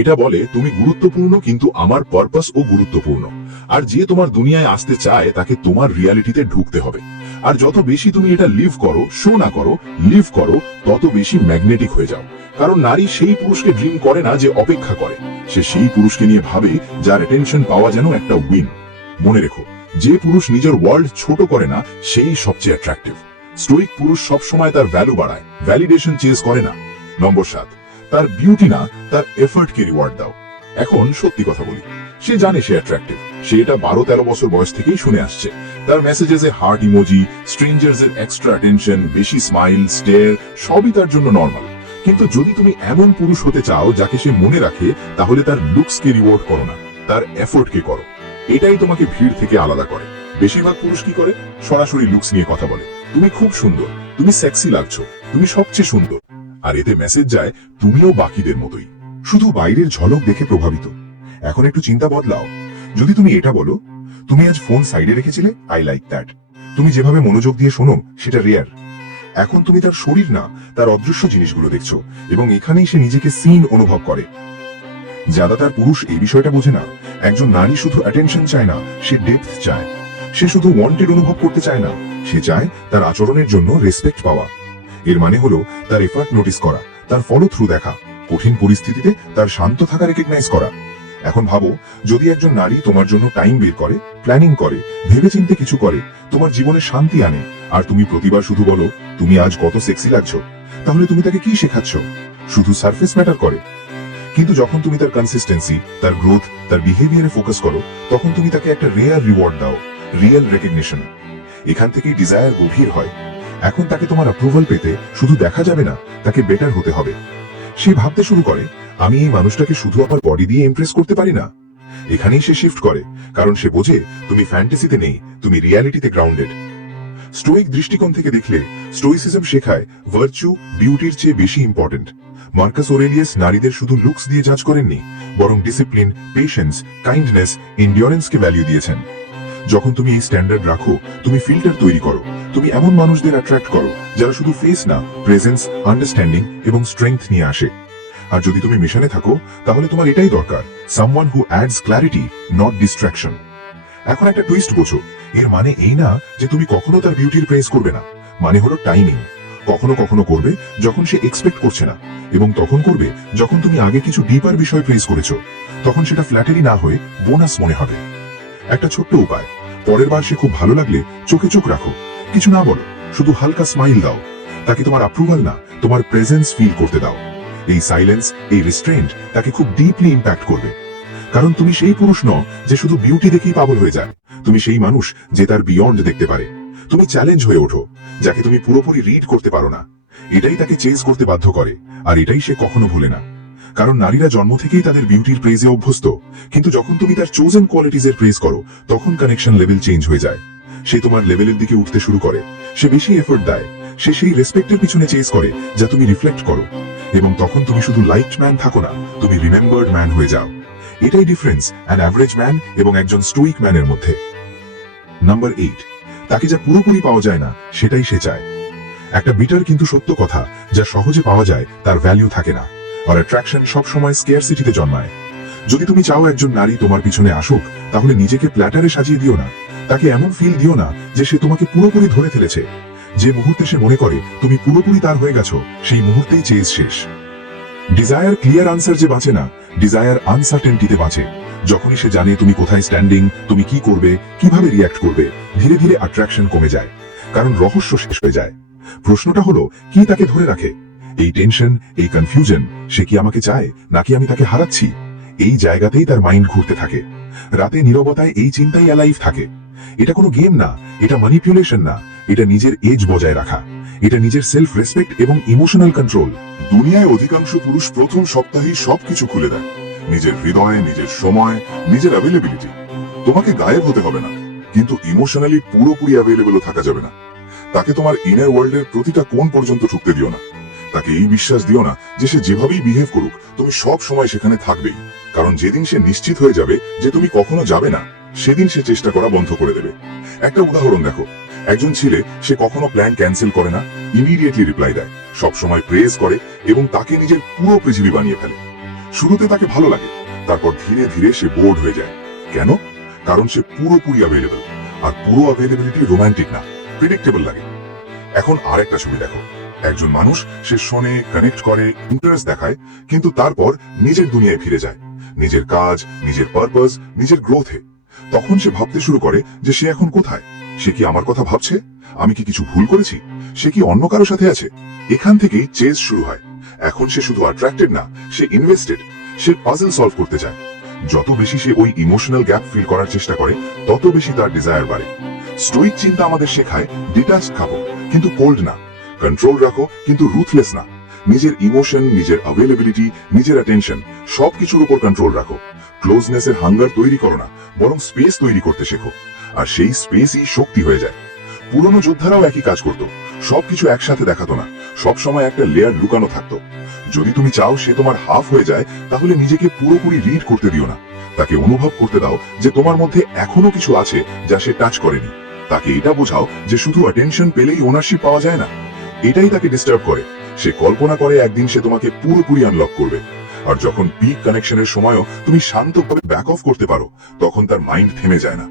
এটা বলে তুমি গুরুত্বপূর্ণ, কিন্তু আমার পারপাস ও গুরুত্বপূর্ণ। আর যে তোমার দুনিয়ায় আসতে চায়, তাকে তোমার রিয়ালিটিতে ঢুকতে হবে। আর যত বেশি তুমি এটা লিভ করো, শো না করো, লিভ করো, তত বেশি ম্যাগনেটিক হয়ে যাও। কারণ নারী সেই পুরুষকে ড্রিম করে না যে অপেক্ষা করে, সে সেই পুরুষকে নিয়ে ভাবে যার অ্যাটেনশন পাওয়া যেন একটা উইন। মনে রেখো, যে পুরুষ নিজের ওয়ার্ল্ড ছোট করে না, সেই সবচেয়ে অ্যাট্রাক্টিভ। স্টোইক পুরুষ সবসময় তার ভ্যালু বাড়ায়, ভ্যালিডেশন চেজ করে না। নম্বর 7, তার বিউটি না, তার এফর্টকে রিওয়ার্ড দাও। এখন সত্যি কথা বলি, সে জানে সে অ্যাট্রাক্টিভ, সে এটা 12-13 বছর বয়স থেকেই শুনে আসছে। তার মেসেজেস এ হার্ট ইমোজি, স্ট্রেঞ্জার্স এর এক্সট্রা অ্যাটেনশন, বেশি স্মাইল, স্টেয়ার, সবই তার জন্য নর্মাল। কিন্তু যদি তুমি এমন পুরুষ হতে চাও যাকে সে মনে রাখে, তাহলে তার লুকসকে রিওয়ার্ড করো না, তার এফোর্টকে করো। এটাই তোমাকে ভিড় থেকে আলাদা করে। বেশিরভাগ পুরুষ কি করে, সরাসরি লুকস নিয়ে কথা বলে, তুমি খুব সুন্দর, তুমি সেক্সি লাগছো, তুমি সবচেয়ে সুন্দর। আর এতে মেসেজ যায় তুমিও বাকিদের মতোই, শুধু বাইরের ঝলক দেখে প্রভাবিত। এখন একটু চিন্তা বদলাও। যদি তুমি এটা বলো, তুমি আজ ফোন সাইডে রেখেছিলে, আই লাইক দ্যাট। তুমি যেভাবে মনোযোগ দিয়ে শোনো, সেটা রেয়ার। এখন তুমি তার শরীর না, তার অদৃশ্য জিনিসগুলো দেখছো, এবং এখানেই সে নিজেকে সিন অনুভব করে। জ্যাদাতার পুরুষ এই বিষয়টা বোঝে না। একজন নারী শুধু অ্যাটেনশন চায় না, সে ডেপথ চায়। সে শুধু ওয়ান্টেড অনুভব করতে চায় না, সে চায় তার আচরণের জন্য রেসপেক্ট পাওয়া। এর মানে হলো তার এফার্ট নোটিস করা, তার ফলো থ্রু দেখা, কঠিন পরিস্থিতিতে তার শান্ত থাকা রেকগনাইজ করা। এখন ভাবো, যদি একজন নারী তোমার জন্য টাইম বের করে, প্ল্যানিং করে, ভেবেচিন্তে কিছু করে, তোমার জীবনে শান্তি আনে, আর তুমি প্রতিবার শুধু বলো তুমি আজ কত সেক্সি লাগছো, তাহলে তুমি তাকে কি শেখাচ্ছ? শুধু সারফেস ম্যাটার করে। কিন্তু যখন তুমি তার কনসিস্টেন্সি, তার গ্রোথ, তার বিহেভিয়ারে ফোকাস করো, তখন তুমি তাকে একটা রেয়ার রিওয়ার্ড দাও, রিয়েল রেকগনিশন। এখান থেকেই ডিজায়ার গভীর হয়। এখন তাকে তোমার অ্যাপ্রুভাল পেতে শুধু দেখা যাবে না, তাকে বেটার হতে হবে। সে ভাবতে শুরু করে আমি এই মানুষটাকে শুধু আমার বডি দিয়ে ইমপ্রেস করতে পারি না। এখানেই সে শিফট করে, কারণ সে বোঝে তুমি ফ্যান্টাসিতে নেই, তুমি রিয়ালিটিতে গ্রাউন্ডেড। স্টোইক দৃষ্টিকোণ থেকে দেখলে স্টোইসিজম শেখায় ভার্চু বিউটির চেয়ে বেশি ইম্পর্টেন্ট। মার্কাস অরেলিয়াস নারীদের শুধু লুকস দিয়ে জাজ করেননি, বরং ডিসিপ্লিন, পেশেন্স, কাইন্ডনেস, এন্ডিওরেন্সকে ভ্যালু দিয়েছেন। যখন তুমি এই স্ট্যান্ডার্ড রাখো, তুমি ফিল্টার তৈরি করো, তুমি এমন মানুষদের অ্যাট্রাক্ট করো যারা শুধু ফেস না, প্রেজেন্স, আন্ডারস্ট্যান্ডিং এবং স্ট্রেংথ নিয়ে আসে। আর যদি তুমি মিশনে থাকো, তাহলে তোমার এটাই দরকার, someone who adds clarity, not distraction. এখন একটা টুইস্ট বোঝো, এর মানে এই না যে তুমি কখনো তার বিউটির প্রেস করবে না। মানে হলো টাইমিং। কখনো কখনো করবে যখন সে এক্সপেক্ট করছে না, এবং তখন করবে যখন তুমি আগে কিছু ডিপার বিষয় প্রেস করেছো। তখন সেটা ফ্ল্যাটারি না হয়ে বোনাস মনে হবে। একটা ছোট্ট উপায়, পরের বার সে খুব ভালো লাগলে চোখে চোখ রাখো, কিছু না বলো, শুধু হালকা স্মাইল দাও। তাকে তোমার অ্যাপ্রুভাল না, তোমার প্রেজেন্স ফিল করতে দাও। এই সাইলেন্স, এই রিস্ট্রেন্ট তাকে খুব ডিপলি ইম্প্যাক্ট করবে। কারণ তুমি সেই পুরুষ নও যে শুধু বিউটি দেখেই পাগল হয়ে যায়। তুমি সেই মানুষ যে তার বিয়ন্ড দেখতে পারে। তুমি চ্যালেঞ্জ হয়ে ওঠো, যাকে তুমি পুরোপুরি রিড করতে পারো না। এটাই তাকে চেজ করতে বাধ্য করে, আর এটাই সে কখনো ভুলে না। কারণ নারীরা জন্ম থেকেই তাদের বিউটির প্রেজে অভ্যস্ত, কিন্তু যখন তুমি তার চোজেন কোয়ালিটিজ এর প্রেজ করো, তখন কানেকশন লেভেল চেঞ্জ হয়ে যায়। সে তোমার লেভেলের দিকে উঠতে শুরু করে, সে বেশি এফোর্ট দেয়, সে সেই রেসপেক্টের পিছনে চেজ করে যা তুমি রিফ্লেক্ট করো। এবং তখন তুমি শুধু লাইকড ম্যান থাকো না, তুমি রিমেম্বার্ড ম্যান হয়ে যাও। এটাই ডিফারেন্স অ্যান অ্যাভারেজ ম্যান এবং একজন স্টোইক ম্যানের মধ্যে। নাম্বার 8, তাকে যা পুরোপুরি পাওয়া যায় না সেটাই সে চায়। একটা বিটার কিন্তু সত্য কথা, যা সহজে পাওয়া যায় তার ভ্যালু থাকে না, আর অ্যাট্রাকশন সবসময় স্কেয়ারসিটিতে জন্মায়। যদি তুমি চাও একজন নারী তোমার পিছনে আসুক, তাহলে নিজেকে প্ল্যাটারে সাজিয়ে দিও না। তাকে এমন ফিল দিও না যে সে তোমাকে পুরোপুরি ধরে ফেলেছে। যে মুহূর্তে সে মনে করে তুমি পুরোপুরি তার হয়ে গেছো, সেই মুহূর্তেই চেজ শেষ। ডিজায়ার ক্লিয়ার আনসার যে বাঁচে না, ডিজায়ার আনসার্টেনটিতে বাঁচে। যখনই সে জানে তুমি কোথায় স্ট্যান্ডিং, তুমি কি করবে, কিভাবে রিয়্যাক্ট করবে, ধীরে ধীরে অ্যাট্রাকশন কমে যায়, কারণ রহস্য শেষ হয়ে যায়। প্রশ্নটা হলো কি তাকে ধরে রাখে? এই টেনশন, এই কনফিউশন, সে কি আমাকে চায় নাকি আমি তাকে হারাচ্ছি? এই জায়গাতেই তার মাইন্ড ঘুরতে থাকে। রাতে নীরবতায় এই চিন্তাই অ্যালাইভ থাকে। এটা কোনো গেম না, এটা ম্যানিপুলেশন না, এটা নিজের এজ বজায় রাখা, এটা নিজের সেলফ রেসপেক্ট এবং ইমোশনাল কন্ট্রোল। দুনিয়ায় অধিকাংশ পুরুষ প্রথম সপ্তাহেই সবকিছু খুলে দেয়, নিজের হৃদয়, নিজের সময়, নিজের অ্যাভেলেবিলিটি। তোমাকে গায়েব হতে হবে না, কিন্তু ইমোশনালি পুরোপুরি অ্যাভেলেবলও থাকা যাবে না। তাকে তোমার ইনার ওয়ার্ল্ডের প্রতিটা কোণ পর্যন্ত ঢুকতে দিও না। তাকে এই বিশ্বাস দিও না যে সে যেভাবেই বিহেভ করুক তুমি সব সময় সেখানে থাকবেই, কারণ যেদিন সে নিশ্চিত হয়ে যাবে যে তুমি কখনো যাবে না, সেদিন সে চেষ্টা করা বন্ধ করে দেবে। একটা উদাহরণ দেখো, একজন ছেলে, সে কখনো প্ল্যান ক্যান্সেল করে না, ইমিডিয়েটলি রিপ্লাই দেয়, সব সময় প্রেজ করে এবং তাকে নিজের পুরো পৃথিবী বানিয়ে ফেলে। শুরুতে তাকে ভালো লাগে, তারপর ধীরে ধীরে সে বোর্ড হয়ে যায়। কেন? কারণ সে পুরোপুরি অ্যাভেলেবল, আর পুরো অ্যাভেলেবিলিটি রোমান্টিক না, প্রেডিক্টেবল লাগে। এখন আরেকটা ছবি দেখো, একজন মানুষ, সে শোনে, কানেক্ট করে, ইন্টারেস্ট দেখায়, কিন্তু তারপর নিজের দুনিয়ায় ফিরে যায়, নিজের কাজ, নিজের পারপাস, নিজের গ্রোথে। তখন সে ভাবতে শুরু করে যে সে এখন কোথায়, সে কি আমার কথা ভাবছে, আমি কি কিছু ভুল করেছি, সে কি অন্য কারো সাথে আছে। এখান থেকেই চেজ শুরু হয়। এখন সে শুধু অ্যাট্রাক্টেড না, সে ইনভেস্টেড, সে পাজল সলভ করতে চায়। যত বেশি সে ওই ইমোশনাল গ্যাপ ফিল করার চেষ্টা করে, তত বেশি তার ডিজায়ার বাড়ে। স্টোইক চিন্তা আমাদের শেখায় ডিটাচ থাকো কিন্তু কোল্ড না, কন্ট্রোল রাখো কিন্তু রুথলেস না। নিজের ইমোশন, নিজের অ্যাভেলেবিলিটি, নিজের অ্যাটেনশন সবকিছুর উপর কন্ট্রোল রাখো। ক্লোজনেসের হাঙ্গার তৈরি করো না, বরং স্পেস তৈরি করতে শেখো, আর সেই স্পেসই শক্তি হয়ে যায়। পুরনো যোদ্ধারাও একই কাজ করতো, সবকিছু একসাথে দেখাতো না, সবসময় একটা লেয়ার লুকানো থাকতো। যদি তুমি চাও সে তোমার হাফ হয়ে যায়, তাহলে নিজেকে পুরোপুরি রিড করতে দিও না। তাকে অনুভব করতে দাও যে তোমার মধ্যে এখনো কিছু আছে যা সে টাচ করেনি। তাকে এটা বোঝাও যে শুধু অ্যাটেনশন পেলেই ওনারশিপ পাওয়া যায় না। এটাই তাকে ডিস্টার্ব করে। সে কল্পনা করে একদিন সে তোমাকে পুরোপুরি আনলক করবে, আর যখন পিক কানেকশনের সময়ও তুমি শান্তভাবে ব্যাক অফ করতে পারো, তখন তার মাইন্ড থেমে যায় না।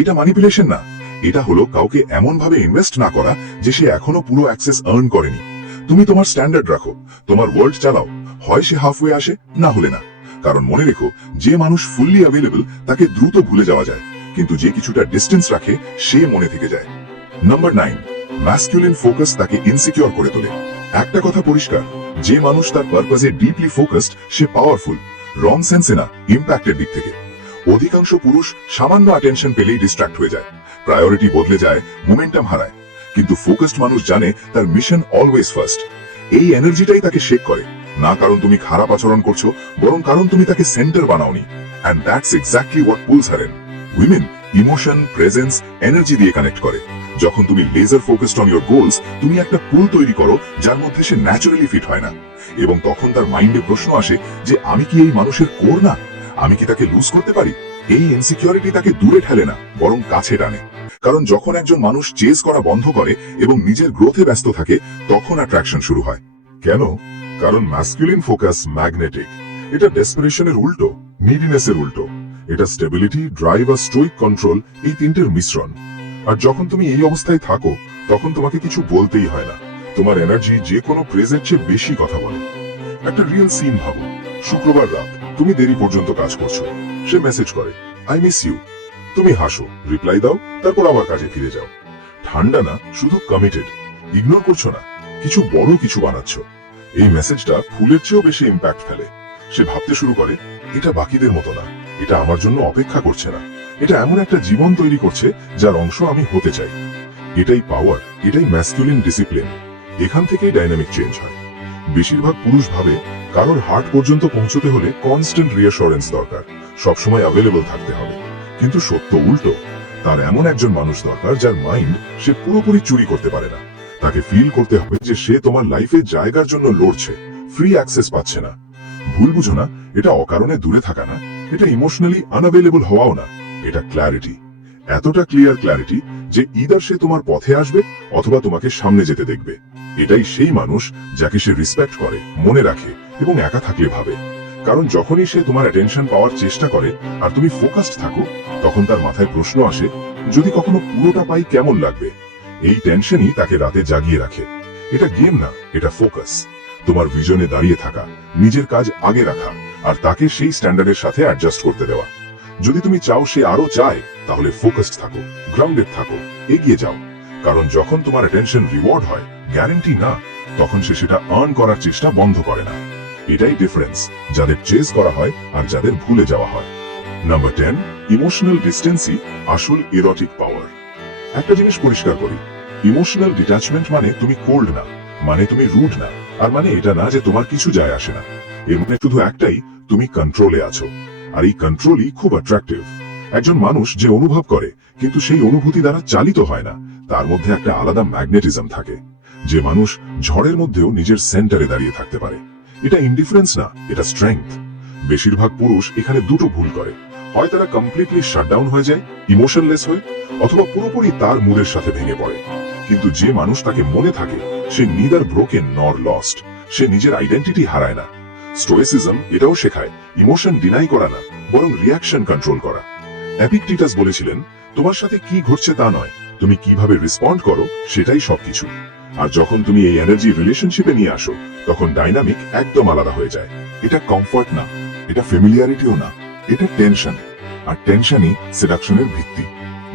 এটা ম্যানিপুলেশন না, এটা হলো কাউকে এমন ভাবে ইনভেস্ট না করা যে সে এখনো পুরো অ্যাক্সেস আর্ন করেনি। তুমি তোমার স্ট্যান্ডার্ড রাখো, তোমার ওয়ার্ল্ড চালাও, হয় সে হাফওয়ে আসে, না হলে না। কারণ মনে রেখো, যে মানুষ ফুললি অ্যাভেলেবল তাকে দ্রুত ভুলে যাওয়া যায়, কিন্তু যে কিছুটা ডিস্টেন্স রাখে সে মনে থেকে যায়। নাম্বার 9, ম্যাসকুলিন ফোকাস তাকে ইনসিকিউর করে তোলে। একটা কথা পরিষ্কার, যে মানুষ তার পারপাজে ডিপলি ফোকাসড সে পাওয়ারফুল, রং সেন্সে না, ইম্প্যাক্টের দিক থেকে। অধিকাংশ পুরুষ সামান্য অ্যাটেনশন পেলেই ডিস্ট্রাক্ট হয়ে যায়, প্রায়োরিটি বদলে যায়, মোমেন্টাম হারায়। কিন্তু ফোকাসড মানুষ জানে তার মিশন অলওয়েজ ফার্স্ট। এই এনার্জিটাই তাকে শেক করে, না কারণ তুমি খারাপ আচরণ করছো, বরং কারণ তুমি তাকে সেন্টার বানাওনি। And that's exactly what pulls her in. Women emotion, presence, energy দিয়ে কানেক্ট করে। যখন তুমি laser focused on your goals, তুমি একটা পুল তৈরি করো যার মধ্যে সে ন্যাচারালি ফিট হয় না। এবং তখন তার মাইন্ডে প্রশ্ন আসে যে আমি কি এই মানুষের কোর না? আমি কি তাকে লুজ করতে পারি? এই ইনসিকিউরিটি তাকে দূরে ঠেলে না, বরং কাছে টানে। কারণ যখন একজন মানুষ চেজ করা বন্ধ করে এবং নিজের গ্রোথে ব্যস্ত থাকে, তখন অ্যাট্রাকশন শুরু হয়। কেন? কারণ ম্যাসকুলিন ফোকাস ম্যাগনেটিক। এটা ডেসপারেশনের উল্টো, নিডিনেসের উল্টো। এটা স্টেবিলিটি, ড্রাইভ আর স্টোইক কন্ট্রোল, এই তিনটের মিশ্রণ। আর যখন তুমি এই অবস্থায় থাকো, তখন তোমাকে কিছু বলতেই হয় না। তোমার এনার্জি যে কোনো প্রেজের চেয়ে বেশি কথা বলে। একটা রিয়েল সিন ভাবো। শুক্রবার রাত, তুমি দেরি পর্যন্ত কাজ করছো। সে মেসেজ করে, আই মিস ইউ। তুমি হাসো, রিপ্লাই দাও, তারপর আবার কাজে ফিরে যাও। ঠান্ডা না, শুধু কমিটেড। ইগনোর করছো না, কিছু বড় কিছু বানাচ্ছ। এই মেসেজটা ফুলের চেয়েও বেশি ইম্প্যাক্ট ফেলে। সে ভাবতে শুরু করে, এটা বাকিদের মতো না, এটা আমার জন্য অপেক্ষা করছে না, এটা এমন একটা জীবন তৈরি করছে যার অংশ আমি হতে চাই। এটাই পাওয়ার, এটাই ম্যাসকুলিন ডিসিপ্লিন। এখান থেকেই ডাইনামিক চেঞ্জ হয়। বেশিরভাগ পুরুষ ভাবে কারোর হার্ট পর্যন্ত পৌঁছতে হলে কনস্ট্যান্ট রিঅ্যাসুরেন্স দরকার, সবসময় অ্যাভেলেবল থাকতে হবে। কিন্তু সত্য উল্টো, তার এমন একজন মানুষ দরকার যার মাইন্ড সে পুরোপুরি চুরি করতে পারে না। তাকে ফিল করতে হবে যে সে তোমার লাইফে জায়গার জন্য লড়ছে, ফ্রি অ্যাক্সেস পাচ্ছে না। ভুল বুঝো না, এটা অকারণে দূরে থাকা না, এটা ইমোশনালি আনঅ্যাভেলেবল হওয়াও না, এটা ক্ল্যারিটি। এতটা ক্লিয়ার ক্ল্যারিটি যে ইদার সে তোমার পথে আসবে অথবা তোমাকে সামনে যেতে দেখবে। এটাই সেই মানুষ যাকে সে রেসপেক্ট করে, মনে রাখে এবং একা থাকলে ভাবে। কারণ যখনই সে তোমার অ্যাটেনশন পাওয়ার চেষ্টা করে আর তুমি ফোকাসড থাকো, তখন তার মাথায় প্রশ্ন আসে, যদি কখনো পুরোটা পাই কেমন লাগবে? এই টেনশনই তাকে রাতে জাগিয়ে রাখে। এটা গেম না, এটা ফোকাস। তোমার ভিশনে দাঁড়িয়ে থাকা, নিজের কাজ আগে রাখা, আর তাকে সেই স্ট্যান্ডার্ডের সাথে অ্যাডজাস্ট করতে দেওয়া। যদি তুমি চাও সে আরো চায়, তাহলে ফোকাসড থাকো, গ্রাউন্ডেড থাকো, এগিয়ে যাও। কারণ যখন তোমার অ্যাটেনশন রিওয়ার্ড হয়, গ্যারান্টি না, তখন সে সেটা আর্ন করার চেষ্টা বন্ধ করে না। এটাই ডিফারেন্স, যাদের চেজ করা হয় আর যাদের ভুলে যাওয়া হয়। নাম্বার 10, ইমোশনাল ডিস্টেন্সই আসল ইরোটিক পাওয়ার। একটা জিনিস পরিষ্কার করি, ইমোশনাল ডিট্যাচমেন্ট মানে তুমি কোল্ড না, মানে তুমি রুড না, আর মানে এটা না যে তোমার কিছু যায় আসে না। এর মানে শুধু একটাই, তুমি কন্ট্রোলে আছো। আর এই কন্ট্রোলই খুব অ্যাট্রাক্টিভ। একজন মানুষ যে অনুভব করে কিন্তু সেই অনুভূতি দ্বারা চালিত হয় না, তার মধ্যে একটা আলাদা ম্যাগনেটিজম থাকে। যে মানুষ ঝড়ের মধ্যেও নিজের সেন্টারে দাঁড়িয়ে থাকতে পারে, এটা ইনডিফারেন্স না, এটা স্ট্রেংথ। বেশিরভাগ পুরুষ এখানে দুটো ভুল করে, হয় তারা কমপ্লিটলি শাটডাউন হয়ে যায়, ইমোশনলেস হয়ে, অথবা পুরোপুরি তার মুডের সাথে ভেঙে পড়ে। কিন্তু যে মানুষ তাকে মনে থাকে, সে নিদার ব্রোকেন নর লস্ট, সে নিজের আইডেন্টিটি হারায় না। স্টোয়েসিজম এটাও শেখায়, ইমোশন ডিনাই করা না, বরং রিয়াকশন কন্ট্রোল করা। এপিকটিটাস বলেছিলেন, তোমার সাথে কি ঘটছে তা নয়, তুমি কিভাবে রেসপন্ড করো সেটাই সবকিছু। আর যখন তুমি এই এনার্জি রিলেশনশিপে নিয়ে আসো, তখন ডাইনামিক একদম আলাদা হয়ে যায়। এটা কমফর্ট না, এটা ফ্যামিলিয়ারিটিও না, এটা টেনশন। আর টেনশনই সেডাকশনের ভিত্তি।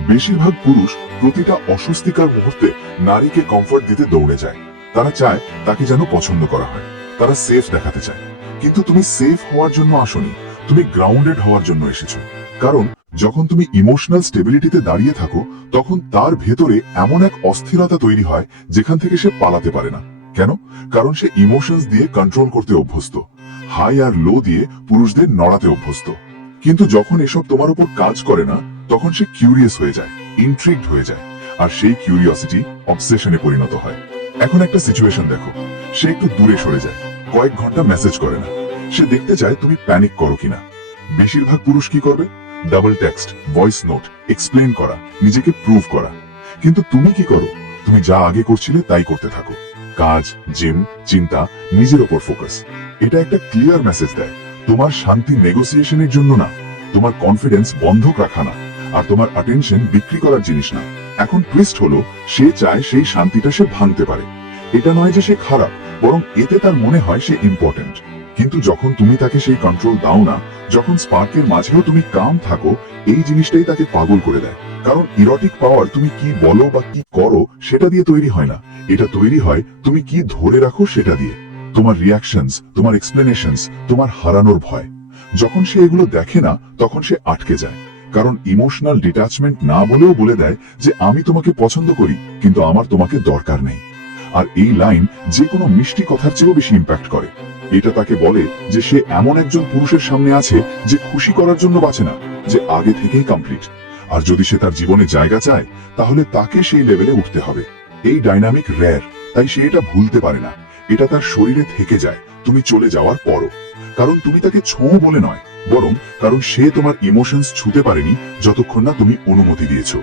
বেশিরভাগ পুরুষ প্রতিটা অস্বস্তিকর মুহূর্তে নারীকে কমফর্ট দিতে দৌড়ে যায়। তারা চায় তাকে যেন পছন্দ করা হয়, তারা সেফ দেখাতে চায়। কিন্তু তুমি সেফ হওয়ার জন্য আসোনি, তুমি গ্রাউন্ডেড হওয়ার জন্য এসেছো। কারণ যখন তুমি ইমোশনাল স্টেবিলিটিতে দাঁড়িয়ে থাকো, তখন তার ভেতরে এমন এক অস্থিরতা তৈরি হয় যেখান থেকে সে পালাতে পারে না। কেন? কারণ সে ইমোশনস দিয়ে কন্ট্রোল করতে অভ্যস্ত, হাই আর লো দিয়ে পুরুষদের নড়াতে অভ্যস্ত। কিন্তু যখন এসব তোমার উপর কাজ করে না, তখন সে কিউরিয়াস হয়ে যায়, ইন্ট্রিগড হয়ে যায়, আর সেই কিউরিওসিটি অবসেশনে পরিণত হয়। এখন একটা সিচুয়েশন দেখো, সে একটু দূরে সরে যায়, কয়েক ঘন্টা মেসেজ করে না। সে দেখতে চায় তুমি প্যানিক করো কিনা। বেশিরভাগ পুরুষ কি করবে? Double text, voice note, explain করা, নিজেকে প্রুভ করা। কিন্তু তুমি কি করো? তুমি যা আগে করছিলে তাই করতে থাকো, কাজ, জিম, চিন্তা, নিজের ওপর ফোকাস। এটা একটা ক্লিয়ার মেসেজ দেয়, তোমার শান্তি নেগোসিয়েশনের জন্য না, তোমার কনফিডেন্স বন্ধক রাখা না, আর তোমার অ্যাটেনশন বিক্রি করার জিনিস না। এখন টুইস্ট হলো, সে চায় সেই শান্তিটা সে ভাঙতে পারে। এটা নয় যে সে খারাপ, বরং এতে তার মনে হয় সে ইম্পর্টেন্ট। কিন্তু যখন তুমি তাকে সেই কন্ট্রোল দাও না, যখন স্পার্কের মাঝেও তুমি কাম থাকো, এই জিনিসটাই তাকে পাগল করে দেয়। কারণ ইরোটিক পাওয়ার তুমি কি বলো বা কি করো সেটা দিয়ে তৈরি হয় না, এটা তৈরি হয় তুমি কি ধরে রাখো সেটা দিয়ে। তোমার রিয়াকশনস, তোমার এক্সপ্লেনেশনস, তোমার হারানোর ভয়। যখন সে এগুলো দেখে না তখন সে আটকে যায়, কারণ ইমোশনাল ডিট্যাচমেন্ট না বলেও বলে দেয় যে আমি তোমাকে পছন্দ করি কিন্তু আমার তোমাকে দরকার নেই। আর এই লাইন যে কোনো মিষ্টি কথার চেয়েও বেশি ইম্প্যাক্ট করে। এটা তাকে বলে যে সে এমন একজন পুরুষের সামনে আছে যে খুশি করার জন্য বাঁচে না, যে আগে থেকেই কমপ্লিট। আর যদি সে তার জীবনে জায়গা চায় তাহলে তাকে সেই লেভেলে উঠতে হবে। এই ডাইনামিক রেয়ার, তাই সে এটা ভুলতে পারে না। এটা তার শরীরে থেকে যায় তুমি চলে যাওয়ার পরও। কারণ তুমি তাকে ছোঁও বলে নয়, বরং কারণ সে তোমার ইমোশনস ছুঁতে পারেনি যতক্ষণ না তুমি অনুমতি দিয়েছো।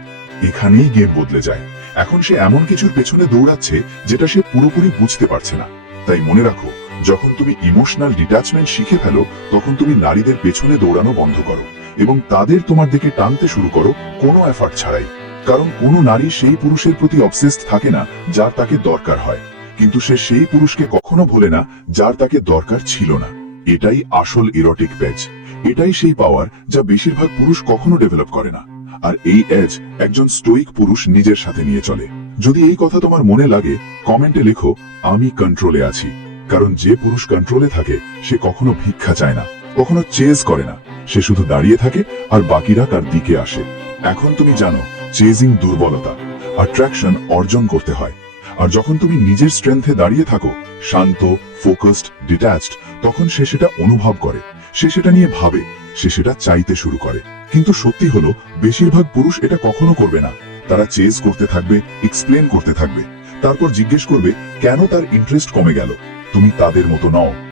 এখানেই গেম বদলে যায়। এখন সে এমন কিছুর পেছনে দৌড়াচ্ছে যেটা সে পুরোপুরি বুঝতে পারছে না। তাই মনে রাখো, যখন তুমি ইমোশনাল ডিট্যাচমেন্ট শিখে ফেলো তখন তুমি নারীদের পেছনে দৌড়ানো বন্ধ করো এবং তাদের তোমার দিকে টানতে শুরু করো কোনো এফার্ট ছাড়াই। কারণ কোনো নারী সেই পুরুষের প্রতি অবসেসড থাকে না যার তাকে দরকার হয়, কিন্তু সে সেই পুরুষকে কখনো ভোলে না যার তাকে দরকার ছিল না। এটাই আসল ইরোটিক পেজ। এটাই সেই পাওয়ার যা বেশিরভাগ পুরুষ কখনো ডেভেলপ করে না। আর এই এজ একজন স্টোইক পুরুষ নিজের সাথে নিয়ে চলে। যদি এই কথা তোমার মনে লাগে, কমেন্টে লেখো আমি কন্ট্রোলে আছি। কারণ যে পুরুষ কন্ট্রোলে থাকে সে কখনো ভিক্ষা চায় না, কখনো চেজ করে না। সে শুধু দাঁড়িয়ে থাকে আর বাকিরা তার দিকে আসে। এখন তুমি জানো চেজিং দুর্বলতা, অ্যাট্রাকশন অর্জন করতে হয়। আর যখন তুমি নিজের স্ট্রেংথে দাঁড়িয়ে থাকো, শান্ত, ফোকাসড, ডিট্যাচড, তখন সে সেটা অনুভব করে, সে সেটা নিয়ে ভাবে, সে সেটা চাইতে শুরু করে। কিন্তু সত্যি হলো বেশিরভাগ পুরুষ এটা কখনো করবে না। তারা চেজ করতে থাকবে, এক্সপ্লেন করতে থাকবে, তারপর জিজ্ঞেস করবে কেন তার ইন্টারেস্ট কমে গেল। তুমি তাদের মতো নও।